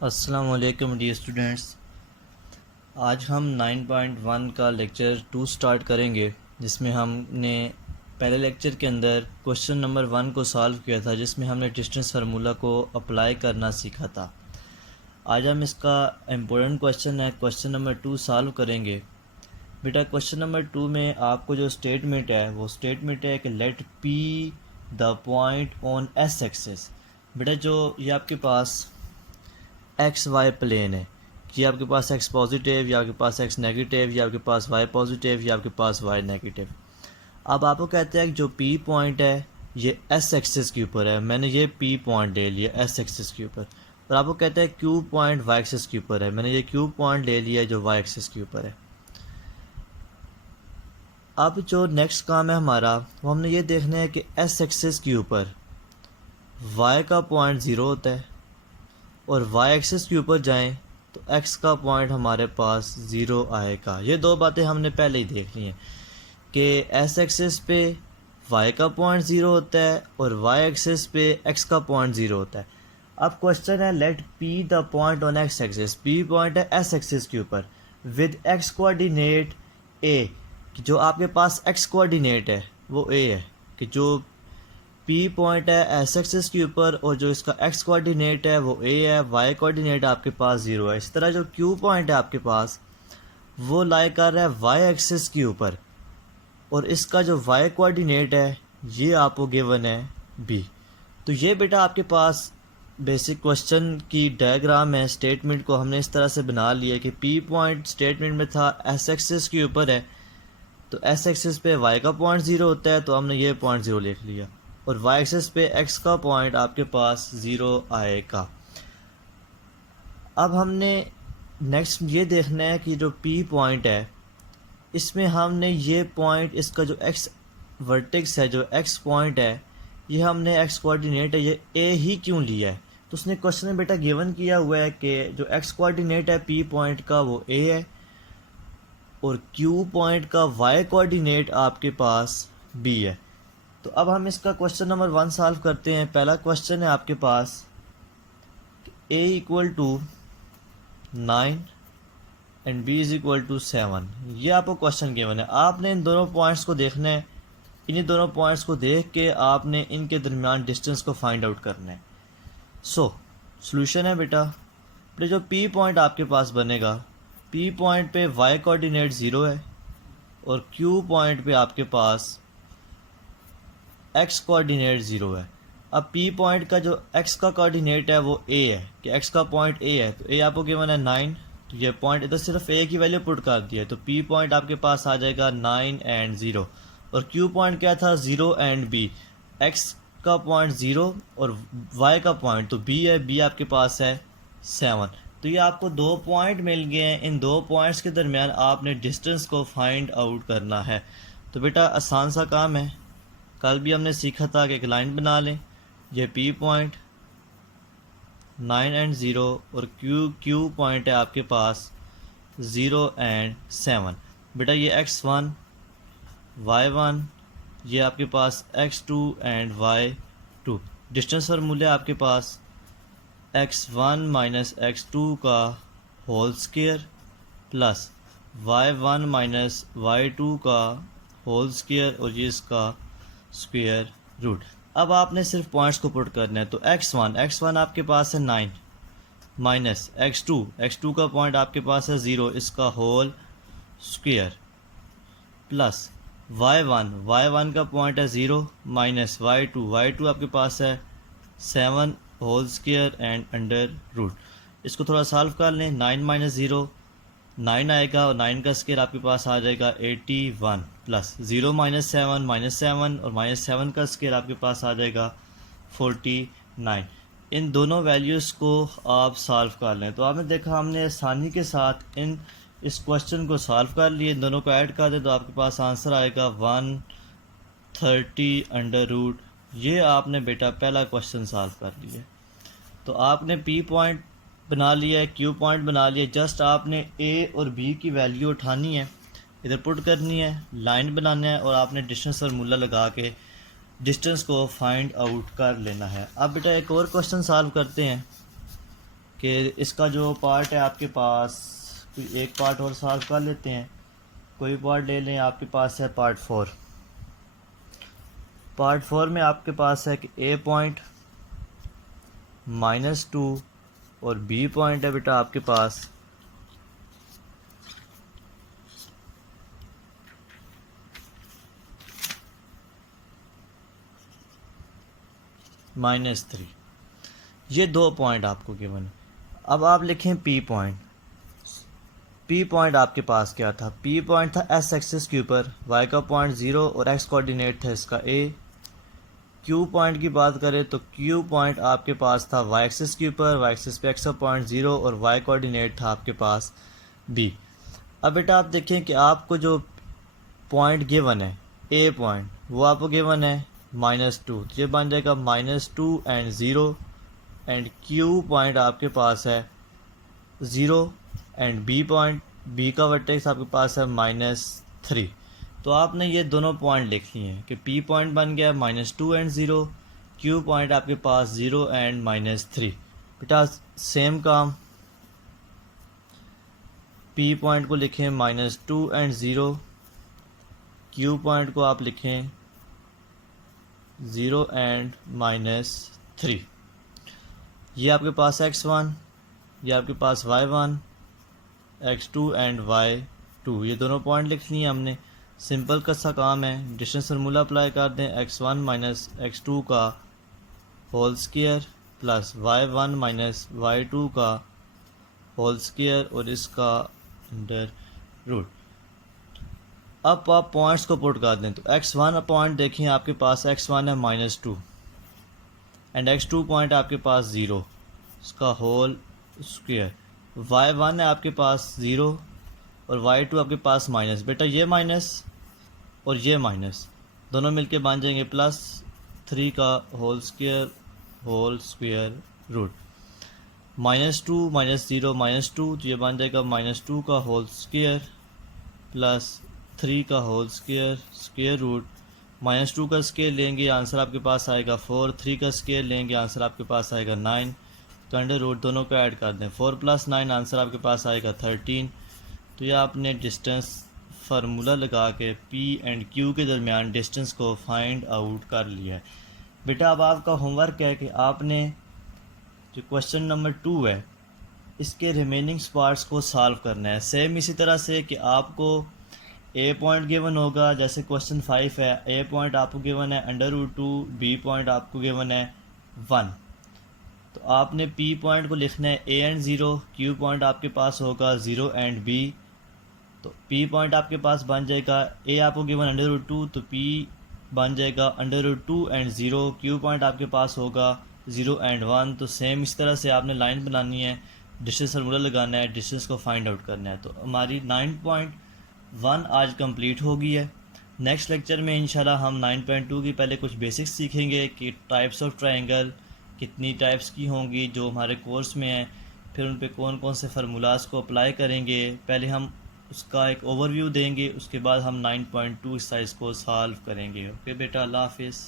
अस्सलाम वालेकुम dear students. आज हम 9.1 का लेक्चर 2 स्टार्ट करेंगे, जिसमें हमने पहले लेक्चर के अंदर क्वेश्चन नंबर 1 को सॉल्व किया था, जिसमें हमने डिस्टेंस फार्मूला को अप्लाई करना सीखा था। आज हम इसका इम्पोर्टेंट क्वेश्चन है क्वेश्चन नंबर 2 सॉल्व करेंगे। बेटा क्वेश्चन नंबर 2 में आपको जो स्टेटमेंट है वो स्टेटमेंट है कि let P the point on X axis. बेटा जो ये आपके पास एक्स वाई प्लेन है, ये आपके पास एक्स पॉजिटिव या आपके पास एक्स नेगेटिव या आपके पास वाई पॉजिटिव या आपके पास वाई नेगेटिव। अब आपको कहते हैं कि जो पी पॉइंट है ये एस एक्सिस के ऊपर है। मैंने ये पी पॉइंट ले लिया एस एक्सिस के ऊपर, और आपको कहते हैं क्यू पॉइंट वाई एक्सिस के ऊपर है। मैंने ये क्यू पॉइंट ले लिया जो वाई एक्सिस के ऊपर है। अब जो नेक्स्ट काम है हमारा, वो हमने ये देखना है कि एस एक्सिस के ऊपर वाई का पॉइंट ज़ीरो होता है, और वाई एक्सिस के ऊपर जाएं तो एक्स का पॉइंट हमारे पास ज़ीरो आएगा। ये दो बातें हमने पहले ही देख ली हैं कि एस एक्सिस पे वाई का पॉइंट ज़ीरो होता है और वाई एक्सिस पे एक्स का पॉइंट ज़ीरो होता है। अब क्वेश्चन है let P the point on X axis. P point है एस एक्सिस के ऊपर विद एक्स कोऑर्डिनेट ए, कि जो आपके पास एक्स कोऑर्डिनेट है वो ए है, कि जो पी पॉइंट है एस एक्सिस के ऊपर और जो इसका एक्स कोऑर्डिनेट है वो ए है, वाई कोऑर्डिनेट आपके पास ज़ीरो है। इस तरह जो क्यू पॉइंट है आपके पास वो लाई कर रहा है वाई एक्सिस के ऊपर, और इसका जो वाई कोऑर्डिनेट है ये आपको गिवन है बी। तो ये बेटा आपके पास बेसिक क्वेश्चन की डायग्राम है। स्टेटमेंट को हमने इस तरह से बना लिया कि पी पॉइंट स्टेटमेंट में था एस एक्सिस के ऊपर है, तो एस एक्सिस पे वाई का पॉइंट ज़ीरो होता है, तो हमने ये पॉइंट ज़ीरो लिख लिया, और वाई एक्सिस पे एक्स का पॉइंट आपके पास ज़ीरो आएगा। अब हमने नेक्स्ट ये देखना है कि जो पी पॉइंट है इसमें हमने ये पॉइंट, इसका जो एक्स वर्टेक्स है, जो एक्स पॉइंट है, ये हमने एक्स कोऑर्डिनेट है ये ए ही क्यों लिया है। तो उसने क्वेश्चन में बेटा गिवन किया हुआ है कि जो एक्स कोऑर्डिनेट है पी पॉइंट का वो ए है, और क्यू पॉइंट का वाई कोऑर्डिनेट आपके पास बी है। तो अब हम इसका क्वेश्चन नंबर 1 सॉल्व करते हैं। पहला क्वेश्चन है आपके पास a equal to 9 and b is equal to 7। ये आपको क्वेश्चन गिवन है। आपने इन दोनों पॉइंट्स को देखना है। इन्हीं दोनों पॉइंट्स को देख के आपने इनके दरमियान डिस्टेंस को फाइंड आउट करना है। सोल्यूशन है बेटा जो p पॉइंट आपके पास बनेगा, p पॉइंट पे y कोऑर्डिनेट ज़ीरो है और q पॉइंट पे आपके पास एक्स कोऑर्डिनेट ज़ीरो है। अब पी पॉइंट का जो एक्स का कोऑर्डिनेट है वो ए है, कि एक्स का पॉइंट ए है, तो ए आपको गिवन है 9, तो ये पॉइंट इधर सिर्फ ए की वैल्यू पुट कर दी है, तो पी पॉइंट आपके पास आ जाएगा 9 एंड 0, और क्यू पॉइंट क्या था 0 एंड बी। एक्स का पॉइंट 0 और वाई का पॉइंट तो बी है, बी आपके पास है 7। तो ये आपको दो पॉइंट मिल गए हैं। इन दो पॉइंट्स के दरमियान आपने डिस्टेंस को फाइंड आउट करना है। तो बेटा आसान सा काम है। कल भी हमने सीखा था कि एक लाइन बना लें, ये पी पॉइंट 9 एंड 0 और क्यू पॉइंट है आपके पास 0 एंड 7। बेटा ये x1 y1, ये आपके पास x2 एंड y2। डिस्टेंस फार्मूले आपके पास x1 माइनस x2 का whole square plus y1 minus y2 का होल स्क्वायर, और ये इसका स्क्वायर रूट। अब आपने सिर्फ पॉइंट्स को पुट करना है। तो x1 आपके पास है 9 माइनस x2 का पॉइंट आपके पास है 0, इसका होल स्क्वायर प्लस y1 का पॉइंट है 0 माइनस y2 आपके पास है 7 whole square and under root. इसको थोड़ा सॉल्व कर लें। 9 माइनस 0 9 आएगा, और 9 का स्क्वायर आपके पास आ जाएगा 81 प्लस 0 माइनस 7 और माइनस 7 का स्क्वायर आपके पास आ जाएगा 49। इन दोनों वैल्यूज़ को आप सॉल्व कर लें। तो आपने देखा हमने आसानी के साथ इस क्वेश्चन को सॉल्व कर लिए। इन दोनों को ऐड कर दें तो आपके पास आंसर आएगा 130 अंडर रूट। ये आपने बेटा पहला क्वेश्चन सॉल्व कर लिया। तो आपने पी पॉइंट बना लिया है, क्यू पॉइंट बना लिया। जस्ट आपने ए और बी की वैल्यू उठानी है, इधर पुट करनी है, लाइन बनाना है, और आपने डिस्टेंस फार्मूला लगा के डिस्टेंस को फाइंड आउट कर लेना है। अब बेटा एक और क्वेश्चन सॉल्व करते हैं कि इसका जो पार्ट है आपके पास, कोई एक पार्ट और सॉल्व कर लेते हैं। कोई पार्ट ले लें, आपके पास है पार्ट 4। पार्ट 4 में आपके पास है कि ए पॉइंट -2 और बी पॉइंट है बेटा आपके पास -3। ये 2 पॉइंट आपको गिवन है। अब आप लिखें पी पॉइंट। पी पॉइंट आपके पास क्या था? पी पॉइंट था एस एक्सिस के ऊपर, वाई का पॉइंट 0 और एक्स कोऑर्डिनेट था इसका ए। क्यू पॉइंट की बात करें तो क्यू पॉइंट आपके पास था वाई एक्सिस के ऊपर, वाई एक्सिस पे एक्स का पॉइंट 0 और वाई कोऑर्डिनेट था आपके पास बी। अब बेटा आप देखें कि आपको जो पॉइंट गिवन है ए पॉइंट, वो आपको गिवन है -2, ये बन जाएगा -2 एंड 0। एंड क्यू पॉइंट आपके पास है 0 एंड बी पॉइंट, बी का वर्टेक्स आपके पास है -3। तो आपने ये दोनों पॉइंट लिख लिए हैं कि पी पॉइंट बन गया -2 एंड 0, क्यू पॉइंट आपके पास 0 एंड -3। बेटा सेम काम, पी पॉइंट को लिखें -2 एंड 0, क्यू पॉइंट को आप लिखें 0 एंड -3। ये आपके पास x1, ये आपके पास y1, x2 एंड y2, ये दोनों पॉइंट लिख लिए हमने। सिंपल का सा काम है, डिस्टेंस फार्मूला अप्लाई कर दें, x1 माइनस x2 का whole square plus y1 minus y2 का होल स्क्वायर और इसका अंडर रूट। अब आप पॉइंट्स को पुट कर दें तो x1 पॉइंट देखिए आपके पास x1 है -2 एंड x2 पॉइंट आपके पास 0, इसका होल स्क्वायर। y1 है आपके पास 0 और y2 आपके पास माइनस। बेटा ये माइनस और ये माइनस दोनों मिलके बन जाएंगे +3 का होल स्क्वायर रूट। -2 -0 -2, तो ये बन जाएगा -2 का होल स्क्वायर प्लस 3 का होल स्क्वायर रूट। -2 का स्केयर लेंगे आंसर आपके पास आएगा 4, 3 का स्केयर लेंगे आंसर आपके पास आएगा 9, तो अंडर रूट दोनों को ऐड कर दें, 4 + 9 आंसर आपके पास आएगा 13। तो ये आपने डिस्टेंस फार्मूला लगा के P एंड Q के दरमियान डिस्टेंस को फाइंड आउट कर लिया है। बेटा अब आपका होमवर्क है कि आपने जो क्वेश्चन नंबर 2 है इसके रिमेनिंग पार्ट्स को सॉल्व करना है। सेम इसी तरह से कि आपको ए पॉइंट गिवन होगा, जैसे क्वेश्चन 5 है, ए पॉइंट आपको गिवन है √2, बी पॉइंट आपको गिवन है 1। तो आपने पी पॉइंट को लिखना है ए एंड 0, क्यू पॉइंट आपके पास होगा 0 एंड बी। तो पी पॉइंट आपके पास बन जाएगा, ए आपको गिवन √2 तो पी बन जाएगा √2 एंड 0, क्यू पॉइंट आपके पास होगा 0 एंड 1। तो सेम इस तरह से आपने लाइन बनानी है, डिस्टेंस फार्मूला लगाना है, डिस्टेंस को फाइंड आउट करना है। तो हमारी 9.1 आज कंप्लीट हो गई है। नेक्स्ट लेक्चर में इंशाल्लाह हम 9.2 की पहले कुछ बेसिक्स सीखेंगे कि टाइप्स ऑफ ट्रायंगल कितनी टाइप्स की होंगी जो हमारे कोर्स में है, फिर उन पे कौन कौन से फार्मूलाज को अप्लाई करेंगे। पहले हम उसका एक ओवरव्यू देंगे, उसके बाद हम 9.2 एक्सरसाइज को सॉल्व करेंगे। ओके बेटा, अल्लाह हाफिज़।